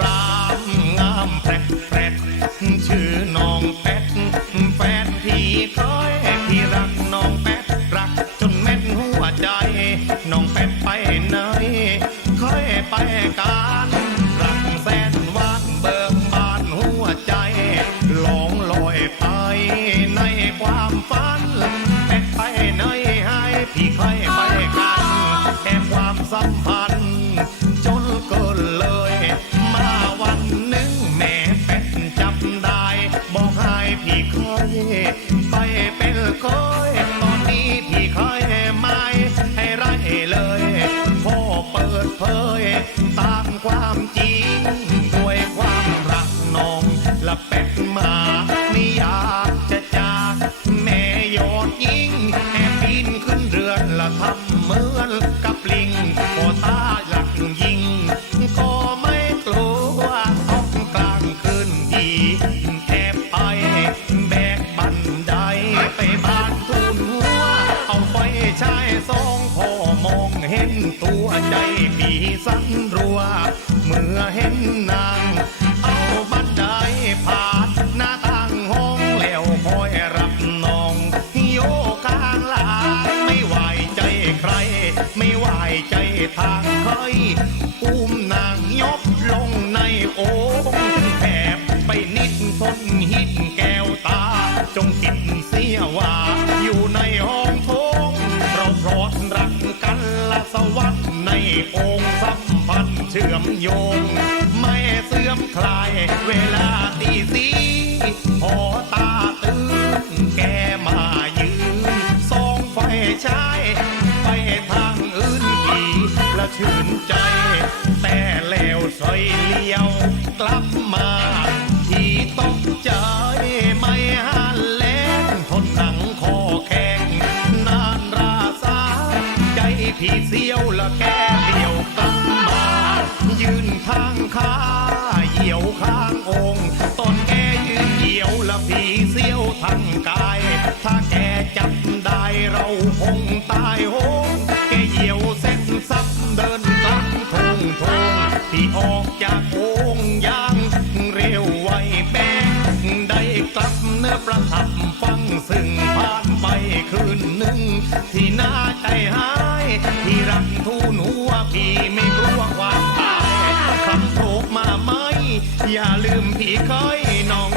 รามงามแปรแปรชื่อน้องแป๊ดแฟนพี่คอยที่รักน้องแป๊ดรักจนแม่นหัวใจ น้องแป๊ดไปไหนคอยไปการ สันรัว เมื่อเห็นนาง เอาบันไดผ่านหน้าต่างห้องแล้วคอยรับน้องโยกกลางลางไม่ไหวใจใคร ไม่ไหวใจทางใครอุ้มนางยบลงในโอ่ง ชื่อมโยง ไม่เสื่อมคลาย เวลาตีสีพอตาตื่นแกมายืนส่องไฟฉายไปทางอื่นอีกละชื่นใจ แต่แล้วสอยเลี้ยวกลับมา ที่ตอกใจไม่หันแลนทนหนังคอแข็งนานราสาใจพี่เสียวละแกเดียว ยืนทางขาเหี่ยวข้างองค์ ตอนแกยืนเหี่ยวละพี่เสียวทางกาย ถ้าแกจับได้เราคงตายโหงแกเหี่ยวเส้นซับเดินกลับทงทงที่ออกจากโองยางเร็วไวแบกได้กลับเนื้อประทับฟังซึ่งผ่านไปคืนหนึ่งที่น่า อย่าลืมพี่เคยน้อง